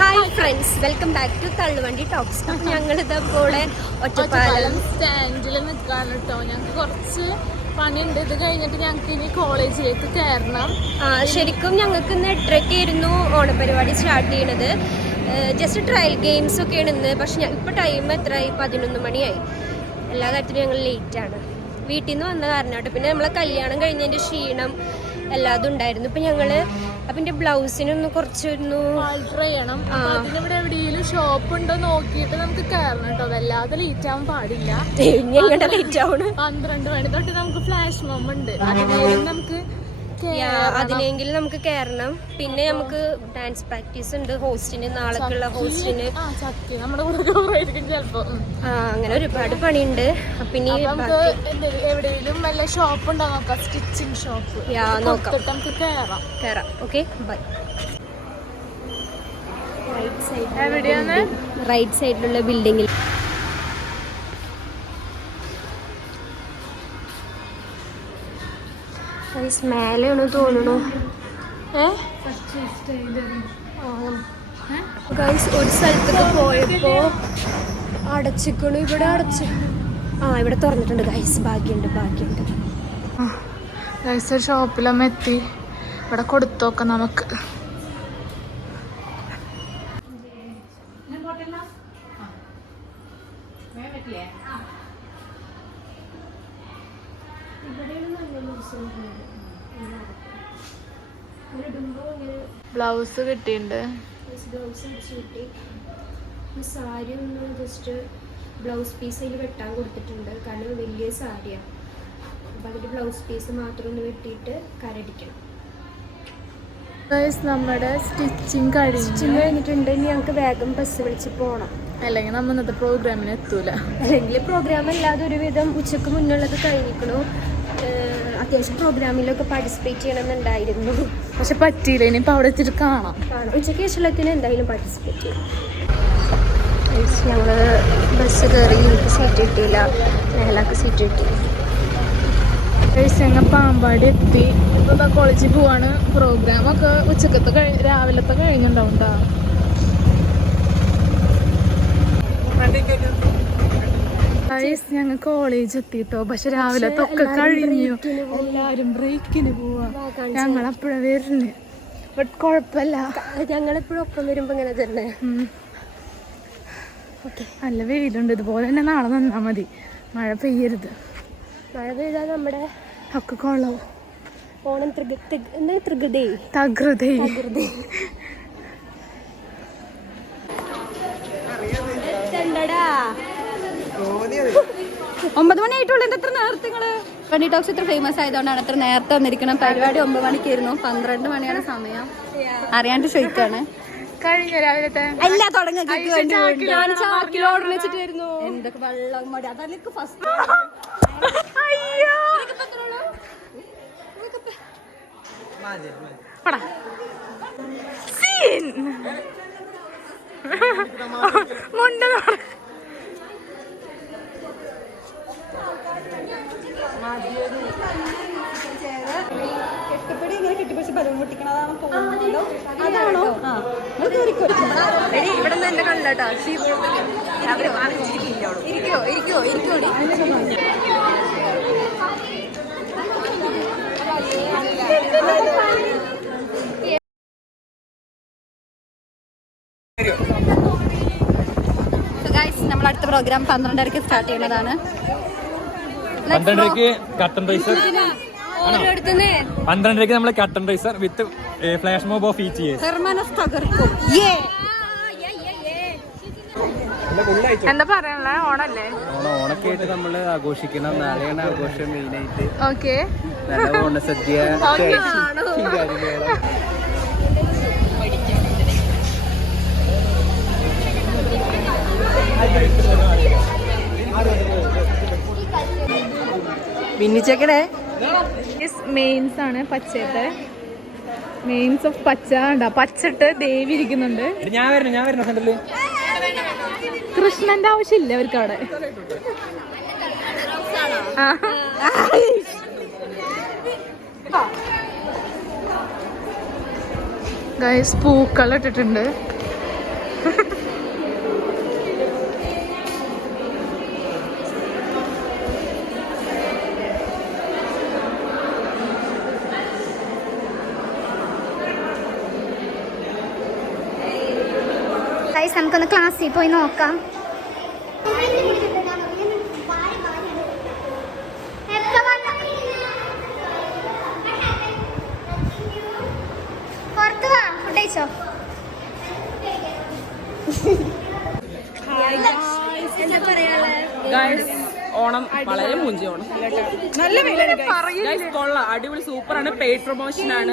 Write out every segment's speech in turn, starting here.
Hi friends, welcome back to Thalluvandi talks. അപ്പം ഞങ്ങളിതപ്പോൾ ഒറ്റപ്പാലം സ്റ്റാൻഡിൽ നിൽക്കുകയാണ് കേട്ടോ. ഞങ്ങൾക്ക് കുറച്ച് പണിയുണ്ട്. ഇത് കഴിഞ്ഞിട്ട് ഞങ്ങൾക്ക് ഇനി കോളേജിലേക്ക് കയറണം. ശരിക്കും ഞങ്ങൾക്ക് ഇന്ന് 8:30 ഓണപരിപാടി സ്റ്റാർട്ട് ചെയ്യണത്. ജസ്റ്റ് ട്രയൽ ഗെയിംസ് ഒക്കെയാണ് ഇന്ന്. പക്ഷെ ഇപ്പോൾ ടൈം എത്രയായി? 11 മണിയായി. എല്ലാ കാര്യത്തിലും ഞങ്ങൾ ലേറ്റാണ്. വീട്ടിൽ നിന്ന് വന്ന കാരണം കേട്ടോ. പിന്നെ നമ്മളെ കല്യാണം കഴിഞ്ഞതിൻ്റെ ക്ഷീണം എല്ലാതും ഉണ്ടായിരുന്നു. ഇപ്പം ഞങ്ങൾ അപ്പം ബ്ലൗസിനൊന്ന് കുറച്ചൊന്ന് ആൾട്ടർ ചെയ്യണം. അതിനിവിടെ എവിടെയെങ്കിലും ഷോപ്പ് ഉണ്ടോ നോക്കിയിട്ട് നമുക്ക് കയറണം കേട്ടോ. വല്ലാതെ ലേറ്റ് ആവാൻ പാടില്ല. ലേറ്റ് ആവണം. 12 മണി തൊട്ട് നമുക്ക് ഫ്ലാഷ് മോം ഉണ്ട്. അതിനെങ്കിലും നമുക്ക് കയറണം. പിന്നെ നമുക്ക് ഡാൻസ് പ്രാക്ടീസ് ഉണ്ട് ഹോസ്റ്റിന്, നാളേക്കുള്ള ഹോസ്റ്റിന്. അങ്ങനെ ഒരുപാട് പണിയുണ്ട്. പിന്നെ എവിടെയെങ്കിലും വല്ല ഷോപ്പ് ഉണ്ടോ നോക്കാം, സ്റ്റിച്ചിങ് ഷോപ്പ് നോക്കാം, നമുക്ക് കയറാം. Okay, by. എവിടെയാണ്? റൈറ്റ് സൈഡിലുള്ള ബിൽഡിങ്ങിൽ. മേലെയാണ് തോന്നുന്നു. ഒരു സ്ഥലത്തൊക്കെ പോയപ്പോ അടച്ചിക്കണു. ഇവിടെ അടച്ചു. ഇവിടെ തുറന്നിട്ടുണ്ട് ഗൈസ്. ഭാഗ്യമുണ്ട്. ഗൈസ് ഷോപ്പിലമ്മ എത്തി. ഇവിടെ കൊടുത്തോക്കാം നമുക്ക്. ബ്ലൗസ് കിട്ടിയിട്ടുണ്ട്. സാരി ഒന്ന് ജസ്റ്റ് ബ്ലൗസ് പീസ് അതിൽ വെട്ടാൻ കൊടുത്തിട്ടുണ്ട്. കാരണം വലിയ സാരിയാണ്. അപ്പം അതിൻ്റെ ബ്ലൗസ് പീസ് മാത്രം ഒന്ന് വെട്ടിയിട്ട് കരടിക്കണം. നമ്മുടെ സ്റ്റിച്ചിങ് കഴിഞ്ഞിട്ടുണ്ട്. ഇനി ഞങ്ങൾക്ക് വേഗം ബസ് വിളിച്ച് പോകണം. അല്ലെങ്കിൽ നമ്മൾ ഇന്നത്തെ പ്രോഗ്രാമിന് എത്തൂല. അല്ലെങ്കിൽ പ്രോഗ്രാം അല്ലാതെ ഒരുവിധം ഉച്ചക്ക് മുന്നുള്ളത് കഴിഞ്ഞിരിക്കണു. അത്യാവശ്യം പ്രോഗ്രാമിലൊക്കെ പാർട്ടിസിപ്പേറ്റ് ചെയ്യണമെന്നുണ്ടായിരുന്നു. പക്ഷെ പറ്റിയില്ല. ഇനിയിപ്പോൾ അവിടെ എത്തിയിട്ട് കാണാം. ഉച്ചയ്ക്ക് ശേഷത്തിന് എന്തായാലും പാർട്ടിസിപ്പേറ്റ് ചെയ്യും. ഞങ്ങൾ ബസ് കയറി. എനിക്ക് സീറ്റ് കിട്ടിയില്ല, മേലാക്ക് സീറ്റ് കിട്ടി. ഞങ്ങൾ പാമ്പാടി എത്തി. ഇപ്പോൾ കോളേജിൽ പോവാണ്. പ്രോഗ്രാമൊക്കെ ഉച്ചക്കത്തെ രാവിലത്തെ കഴിഞ്ഞിട്ടുണ്ടാവും. ഞങ്ങൾ കോളേജ് എത്തിട്ടോ. പക്ഷെ രാവിലത്തെ ഒക്കെ കഴിഞ്ഞു. എല്ലാരും ബ്രേക്കിന് പോവാ. ഞങ്ങൾ അപ്പോഴാ വരുന്നു. ബട്ട് കുഴപ്പമില്ല. ഞങ്ങളെപ്പോഴും ഒപ്പം വരുമ്പോ ഇങ്ങനെ തന്നെ. നല്ല വെയിലുണ്ട്. ഇതുപോലെ തന്നെ നാളെ നിന്നാ മതി. മഴ പെയ്യരുത്. മഴ പെയ്താൽ നമ്മുടെ ഒക്കെ കൊള്ളാവും. ഓണം തകൃതി. 9 മണി ആയിട്ടുള്ളൂ. എത്ര നേരത്തെ വണ്ടി ടോക്സ് ഇത്ര ഫേമസ് ആയതുകൊണ്ടാണ് ഇത്ര നേരത്തെ വന്നിരിക്കണം. പരിപാടി 9 മണിക്കായിരുന്നു. 12 മണിയാണ് സമയം. അറിയാണ്ട് ചോദിക്കാണ്. കഴിഞ്ഞ രാവിലത്തെ അല്ല തുടങ്ങി ഓർഡർ വെച്ചിട്ടായിരുന്നു. എന്തൊക്കെ വെള്ളം മടി അതല്ലെങ്കിൽ ഫസ്റ്റ് കെട്ടിപ്പടി ഇങ്ങനെ കെട്ടിപ്പിടിച്ച് ബലൂൺ പൊട്ടിക്കണതാണ് തോന്നുന്നുണ്ടോ? അതാണോ? ഇവിടെ നിന്ന് എന്നെ കണ്ടോട്ടോ. ഇരിക്കോടി. നമ്മൾ അടുത്ത പ്രോഗ്രാം 12:30 സ്റ്റാർട്ട് ചെയ്യുന്നതാണ്. 12:30 കട്ടൻ റൈസർ. 12:30 നമ്മൾ curtain raiser with flash mob of each years. എന്താ പറയാനുള്ള? ഓണല്ലേ? ഓണൊക്കെ ആയിട്ട് നമ്മള് ആഘോഷിക്കണം. നാളെയാണ് ആഘോഷം മെയിനായിട്ട്. ഓക്കെ, നല്ല ഓണസദ്യ പിന്നിച്ചേക്കണേ. മെയിൻസ് ആണ് പച്ചയിട്ട്. മെയിൻസ് ഓഫ് പച്ച ഉണ്ടാ. പച്ചിട്ട് ദേവി ഇരിക്കുന്നുണ്ട്. ഞാൻ വരുന്നു സെന്ററിൽ. കൃഷ്ണന്റെ ആവശ്യമില്ല അവർക്ക് അവിടെ. ഗൈസ് പൂക്കൾ ഇട്ടിട്ടുണ്ട്. നമുക്കൊന്ന് ക്ലാസ്സിൽ പോയി നോക്കാം. പുറത്ത് വാ, ഫുഡ് കഴിച്ചോ? ഓണം വളരെ മൂഞ്ചി ഓണം കൊള്ളാം, അടിപൊളി സൂപ്പറാണ്. പെയ്ഡ് പ്രൊമോഷൻ ആണ്.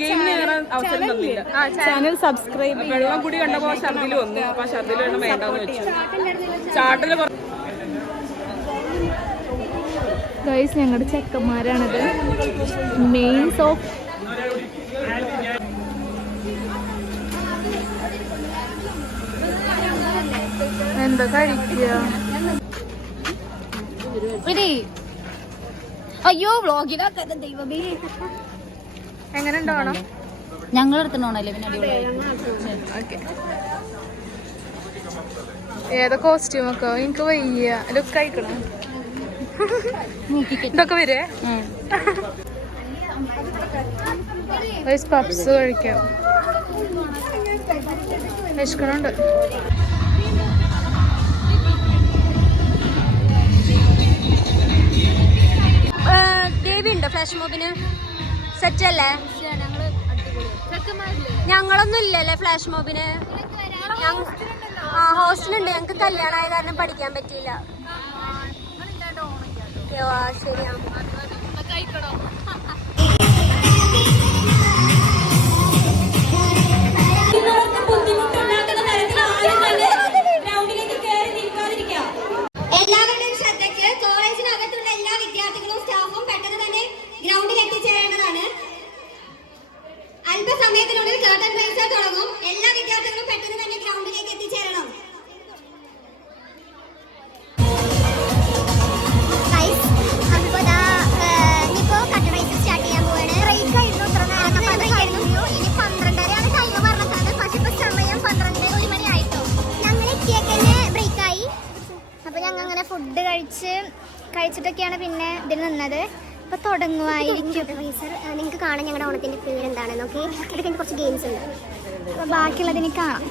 ഗെയിമിന് കയറാൻ അവസരം തന്നില്ല. Channel subscribe. വെള്ളം കൂടി കണ്ടപ്പോ ഛർദിൽ വന്നു. അപ്പൊ ഛർദിൽ വേണം വേണ്ടെന്ന് വെച്ചു. ചാട്ടില് ഗൈസ് ഞങ്ങളുടെ ചെക്കന്മാരാണിത്. മെയിൻസ് ഓഫ് എന്താ കഴിക്കുക? അയ്യോ വ്ളോഗിലാക്കാത്ത ദൈവമേ. എങ്ങനെ ഉണ്ടാവണം? ഞങ്ങളെടുത്തോണല്ലേ പിന്നെ അടിപൊളി. ഏതാ കോസ്റ്റ്യൂം ഒക്കെ? എനിക്ക് വയ്യ. ലുക്ക് അയക്കണം. ഇതൊക്കെ വരെ പപ്സ് കഴിക്കാം. വിശക്കണുണ്ട്. ദേവി ഉണ്ടോ ഫ്ലാഷ് മോബിന്? സെറ്റ് അല്ലേ? ഞങ്ങളൊന്നും ഇല്ലല്ലേ ഫ്ലാഷ് മോബിന്? ഹോസ്റ്റലുണ്ട്. ഞങ്ങക്ക് കല്യാണമായ കാരണം പഠിക്കാൻ പറ്റിയില്ല. ശരിയാ. എല്ലാവരുടെയും ശ്രദ്ധയ്ക്ക് കോളേജിനകത്തുള്ള എല്ലാ വിദ്യാർത്ഥികളും സ്റ്റാഫും പെട്ടെന്ന് തന്നെ ഗ്രൗണ്ടിൽ എത്തിച്ചേരേണ്ടതാണ്. അല്പസമയത്തിനുള്ളിൽ കർട്ടൻ റൈസർ തുടങ്ങും. എല്ലാ വിദ്യാർത്ഥികളും പെട്ടെന്ന് തന്നെ ഗ്രൗണ്ടിലേക്ക് എത്തിച്ചേരണം. ഇപ്പോ കർട്ടൻ റൈസർ സ്റ്റാർട്ട് ചെയ്യാൻ പോവാണ്. ബ്രേക്ക് ആയിരുന്നു ഇത്ര നേരം. ഇനി 12:30 ടൈം പറഞ്ഞത്. പക്ഷെ ഇപ്പൊ സമയം 12 മണി ആയിട്ടോ. ഞങ്ങൾ എത്തിയേക്കന്നെ ബ്രേക്ക് ആയി. അപ്പൊ ഞങ്ങൾ അങ്ങനെ ഫുഡ് കഴിച്ചിട്ടൊക്കെയാണ് പിന്നെ ഇതിൽ നിന്നത്. ഇപ്പൊ തുടങ്ങുമായിരിക്കും. നിങ്ങൾക്ക് കാണാൻ ഞങ്ങളുടെ ഓണത്തിന്റെ പേര് എന്താണെന്ന് നോക്കി. അതൊക്കെ കുറച്ച് ഗെയിംസ് ഉണ്ട്. അപ്പൊ ബാക്കിയുള്ളതിന് കാണാം.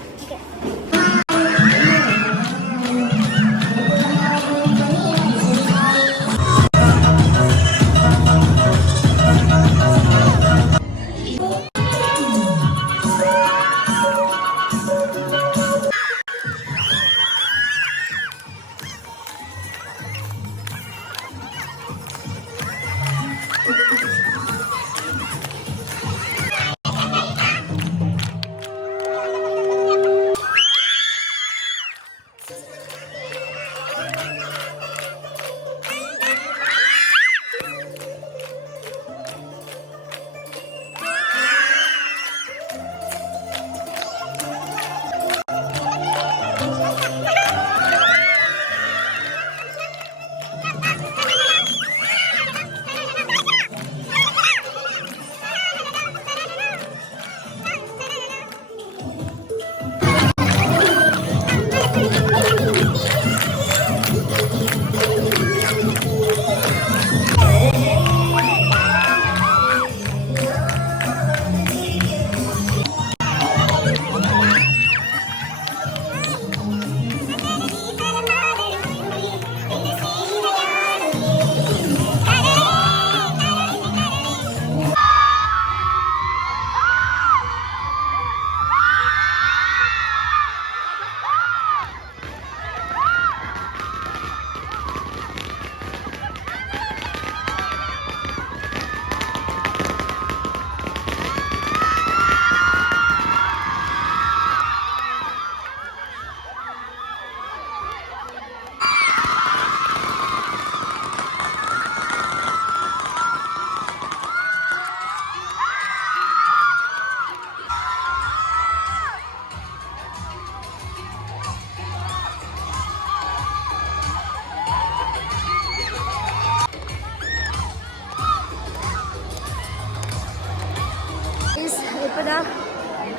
ഇപ്പോൾ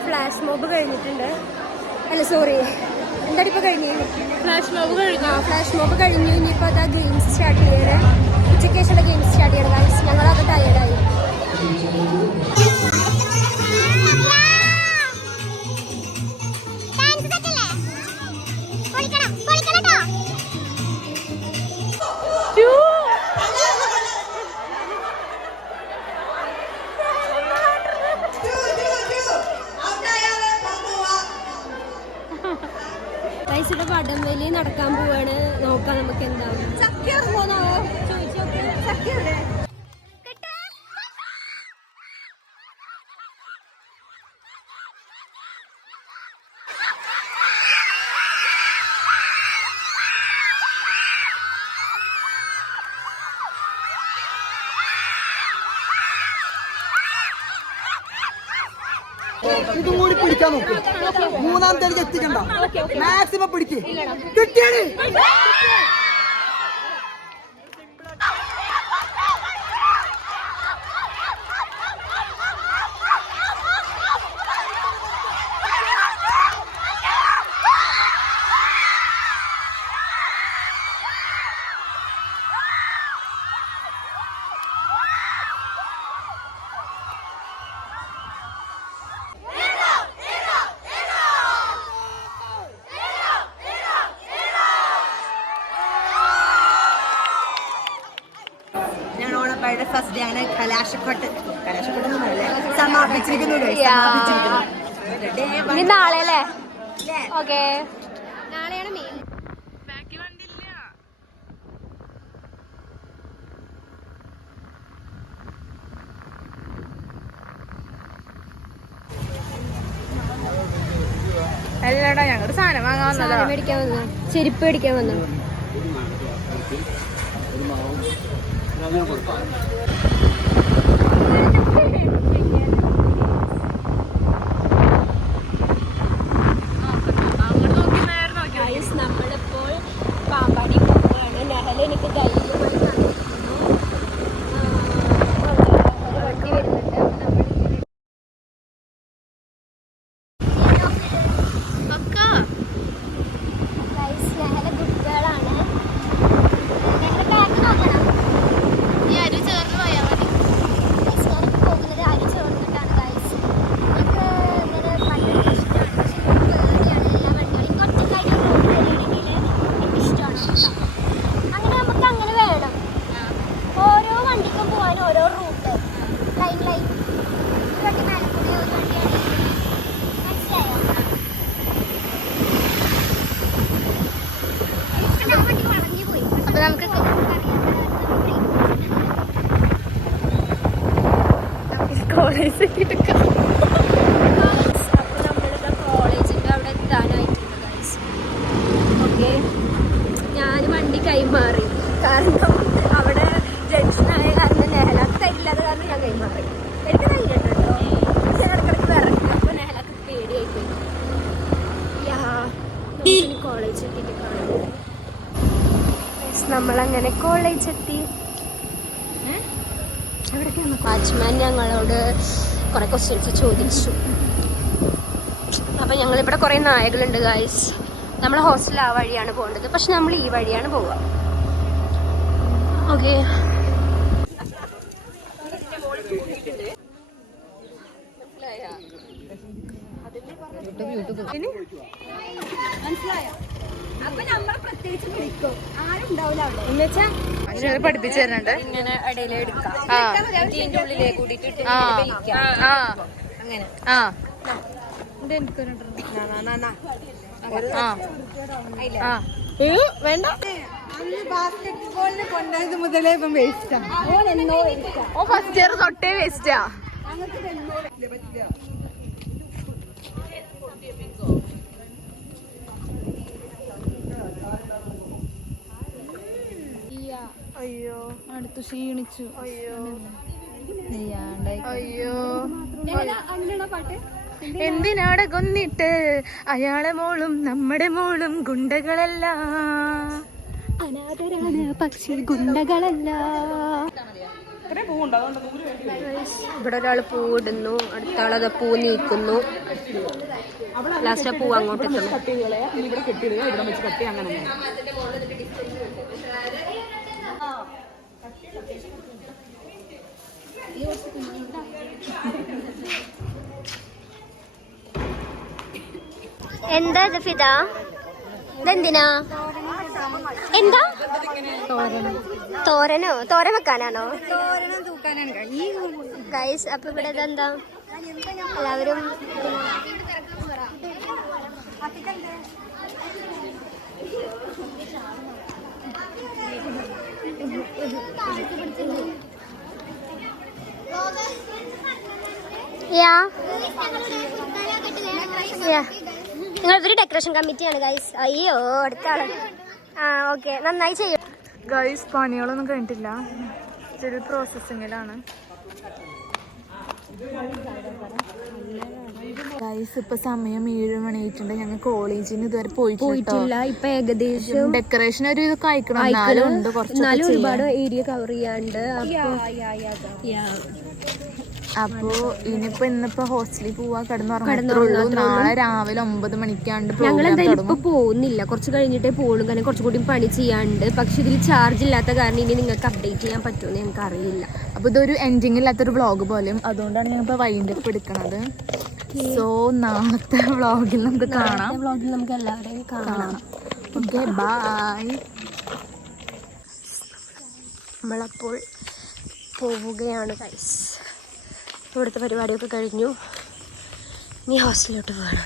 ഫ്ലാഷ് മോബ് കഴിഞ്ഞിട്ടുണ്ട്. അല്ല സോറി, എന്താണ് ഇപ്പോൾ കഴിഞ്ഞു? ഫ്ലാഷ് മോബ് കഴിഞ്ഞു. ഫ്ലാഷ് മോബ് കഴിഞ്ഞു. ഇനിയിപ്പോൾ അതാ ഗെയിംസ് സ്റ്റാർട്ട് ചെയ്യണേ. ഉച്ചയ്ക്ക് ശേഷമുള്ള ഗെയിംസ് സ്റ്റാർട്ട് ചെയ്യണം ഗൈസ്. ഞങ്ങളൊക്കെ ടയേർഡായി. ഗൈസിന്റെ വടംവലി നടക്കാൻ പോവാണ്. നോക്കാം നമുക്ക് എന്താവും. ഇതും കൂടി പിടിക്കാൻ നോക്കും. മൂന്നാമത്തെ എത്തിക്കണ്ട, മാക്സിമം പിടിക്ക്. കിട്ടിയാണ്. ഫസ്റ്റ് ഡേ ആണ് കലാശക്കൊട്ട് സമാപിച്ചിരിക്കുന്നു. ഇനി നാളെ അല്ലേ? ഓക്കെ, നാളെയാണ് മെയിൻ. അല്ലടാ, ഞങ്ങള് സാധനം വാങ്ങാൻ വന്നതാ. മേടിക്കാൻ വന്നു, ചെരുപ്പ് മേടിക്കാൻ വന്നു. നമ്മളിപ്പോൾ പാമ്പാടി പോവുകയാണ്. നെഹൽ എനിക്ക് ധൈര്യമായി നടക്കുന്നു. ഒരു വണ്ടി വരുന്നുണ്ട്. നെഹല കുട്ടികളാണ്. ഞങ്ങളുടെ ബാഗ് നോക്കണം. ഈ അരി ചേർന്ന് പോയാൽ മതി. ഞാനിപ്പോൾ പോകുന്നത് അരി ചേർന്നിട്ടാണ് ഗൈസ്. നമുക്ക് ഇങ്ങനെ പണ്ടൊക്കെ ഇഷ്ടമാണ്. പക്ഷെ പേടിയാണ് എല്ലാ വണ്ടികളും. എനിക്ക് ഒറ്റക്കായിട്ട് റോഡ് വരികയാണെങ്കിൽ എനിക്ക് ഇഷ്ടമാണ് കേട്ടോ. അങ്ങനെ നമുക്ക് അങ്ങനെ വേണം. ഓരോ വണ്ടിക്കും പോകാൻ ഓരോ റൂട്ട്, ലൈൻ ഒരു വണ്ടി മേലെ കൂടെ, ഒരു വണ്ടിയാണ്. മനസ്സിലായോ? വണ്ടി വളഞ്ഞു പോയി. അപ്പൊ നമുക്ക് കോളേജ് എടുക്കാം. അപ്പോൾ നമ്മളിതാ കോളേജിൻ്റെ അവിടെ എത്താനായിട്ടുണ്ട് ഗൈസ്. ഓക്കെ, ഞാൻ വണ്ടി കൈമാറി. കാരണം അവിടെ ജംഗ്ഷനായ കാരണം നെഹലാക്ക് തരില്ലാതെ കാരണം ഞാൻ കൈമാറി. എനിക്ക് ധൈര്യം കേട്ടോ. പക്ഷേ ഇടയ്ക്കിടയ്ക്ക് വിറക്കും. അപ്പോൾ നെഹലാക്ക് പേടിയായി പോയി. നമുക്കിനി കോളേജ് എത്തിയിട്ട് കാണാം. നമ്മളങ്ങനെ കോളേജ് എത്തി. വാച്ച്മാൻ ഞങ്ങളോട് കുറേ ക്വസ്റ്റ്യൻസ് ചോദിച്ചു. അപ്പം ഞങ്ങളിവിടെ കുറേ നായകളുണ്ട് ഗായ്സ്. നമ്മളെ ഹോസ്റ്റലിൽ ആ വഴിയാണ് പോകേണ്ടത്, പക്ഷെ നമ്മൾ ഈ വഴിയാണ് പോവുക. ഓക്കെ, പഠിപ്പിച്ചു തരുന്നുണ്ട്. ഇങ്ങനെ ഇടയിൽ എടുക്കാം. ഇതിന്റെ ഉള്ളിലേ കൂടിയിട്ട് അങ്ങനെ. വേണ്ട, ബാസ്കറ്റ് ബോളിന് കൊണ്ടായത് മുതലേ ഇപ്പം വേസ്റ്റാ. ഓ ഫസ്റ്റ് ഇയർ തൊട്ടേ വേസ്റ്റാ. അയ്യോ, അടുത്ത് ക്ഷീണിച്ചു. അയ്യോ അയ്യോ, എന്തിനാടെ കൊന്നിട്ട് അയാളെ മോളും നമ്മുടെ മോളും ഗുണ്ടകളല്ല. അനാഥരാണ് പക്ഷേ ഗുണ്ടകളല്ല. ഇത്രയും പൂവുണ്ട് അതുകൊണ്ട് നൂല് വേണ്ടി വരും. ഇവിടെ ഒരാൾ പൂ ഇടുന്നു, അടുത്ത ആളത് പൂ നീക്കുന്നു, ലാസ്റ്റ് ആ പൂ അങ്ങോട്ട് എത്തുന്നു. കട്ട് ചെയ്ത് കളയാ, ഇനി ഇവിടെ കെട്ടിയിടുക, ഇവിടെ വെച്ച് കട്ടി അങ്ങനെ അങ്ങനെ. എന്താ ഇത് ഫിദ? ഇതെന്തിനാ? എന്താ തോരനോ? തോരൻ വെക്കാനാണോ? ഗൈസ്, അപ്പൊ ഇവിടെ ഇതെന്താ എല്ലാവരും നിങ്ങൾ ഇവര് ഡെക്കറേഷൻ കമ്മിറ്റിയാണ് ഗൈസ്. അയ്യോ, അടുത്ത ആള്. ആ ഓക്കെ, നന്നായി ചെയ്യും ഗൈസ്. പണികളൊന്നും കഴിഞ്ഞിട്ടില്ല, ഇതൊരു പ്രോസസ്സിങ്ങിലാണ്. ഗൈസ്, ഇപ്പൊ സമയം 7 മണി ആയിട്ടുണ്ട്. ഞങ്ങൾ കോളേജിന് ഇതുവരെ പോയിട്ടില്ല. ഇപ്പൊ ഏകദേശം ഡെക്കറേഷൻ ഒരു ഇതൊക്കെ അയക്കണം, എന്നാലും ഉണ്ട് എന്നാലും ഒരുപാട് ഏരിയ കവർ ചെയ്യാണ്ട്. അപ്പോ ഇന്നിപ്പോ ഹോസ്റ്റലിൽ പോവാ, കിടന്നുറങ്ങുള്ളൂ. നാളെ രാവിലെ 9 മണിക്കാണ്ട് ഞങ്ങൾ എന്തായാലും ഇപ്പൊ പോകുന്നില്ല, കുറച്ച് കഴിഞ്ഞിട്ടേ പോകുള്ളൂ. കാരണം കുറച്ചുകൂടി പണി ചെയ്യാണ്ട്. പക്ഷെ ഇതിൽ ചാർജ് ഇല്ലാത്ത കാരണം ഇനി നിങ്ങൾക്ക് അപ്ഡേറ്റ് ചെയ്യാൻ പറ്റുമെന്ന് ഞങ്ങൾക്ക് അറിയില്ല. അപ്പൊ ഇതൊരു എൻഡിങ് ഇല്ലാത്തൊരു വ്ളോഗ് പോലെയും, അതുകൊണ്ടാണ് ഞങ്ങൾ ഇപ്പൊ വൈൻഡപ്പ് എടുക്കണത്. സോ നാളത്തെ വ്ളോഗിൽ നമുക്ക് കാണാം. വ്ളോഗിൽ നമുക്ക് എല്ലാവരെയും കാണാം. Okay, bye. നമ്മളപ്പോൾ പോവുകയാണ് ഗൈസ്. ഇവിടുത്തെ പരിപാടിയൊക്കെ കഴിഞ്ഞു, ഇനി ഹോസ്റ്റലിലോട്ട് പോകണം.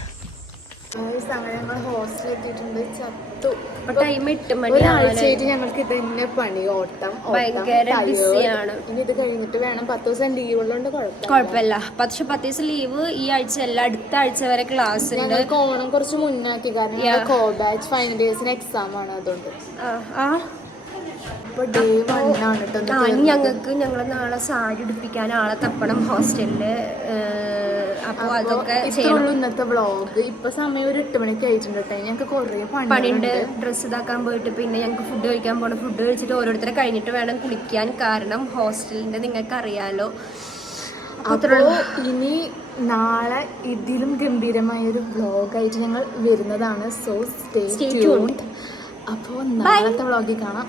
അങ്ങനെ ഞങ്ങൾ ഹോസ്റ്റലിൽ എത്തിയിട്ടുണ്ട്. ചത്തു. ടൈം 8 മണി. ഒരാഴ്ചയായിട്ട് ഞങ്ങൾക്ക് ഇത് തന്നെ പണി, ഓട്ടം ഭയങ്കര ബിസിയാണ്. ഇനി ഇത് കഴിഞ്ഞിട്ട് വേണം. 10 ദിവസം ലീവ് ഉള്ളതുകൊണ്ട് കുഴപ്പമില്ല. പക്ഷെ 10 ദിവസം ലീവ് ഈ ആഴ്ച അല്ല, അടുത്ത ആഴ്ച വരെ ക്ലാസ് ഉണ്ട്. ഞങ്ങൾക്ക് ഓണം കുറച്ച് മുന്നാക്കി, കാരണം കോ ബാച്ച് ഫൈനൽ ഇയേഴ്സിന് എക്സാം ആണ്, അതുകൊണ്ട്. ഇപ്പൊ ഡേ 1 ആണ് കേട്ടോ. ഞങ്ങൾ നാളെ സാരി ഉടുപ്പിക്കാൻ ആളെ തപ്പണം ഹോസ്റ്റലില്. അപ്പൊ അതൊക്കെ ചെയ്യണം. ഇന്നത്തെ വ്ളോഗ്. ഇപ്പൊ സമയം ഒരു 8 മണിക്ക് ആയിട്ടുണ്ട് കേട്ടോ. ഞങ്ങൾക്ക് കുറെ പണിയുണ്ട്. ഡ്രസ്സ് ഇതാക്കാൻ പോയിട്ട് പിന്നെ ഞങ്ങൾക്ക് ഫുഡ് കഴിക്കാൻ പോകണം. ഫുഡ് കഴിച്ചിട്ട് ഓരോരുത്തരെ കഴിഞ്ഞിട്ട് വേണം കുളിക്കാൻ, കാരണം ഹോസ്റ്റലിന്റെ നിങ്ങൾക്ക് അറിയാലോ. അപ്പോൾ ഇനി നാളെ ഇതിലും ഗംഭീരമായ ഒരു വ്ളോഗായിട്ട് ഞങ്ങൾ വരുന്നതാണ്. So stay tuned. അപ്പോൾ നാളത്തെ വ്ളോഗിൽ കാണാം.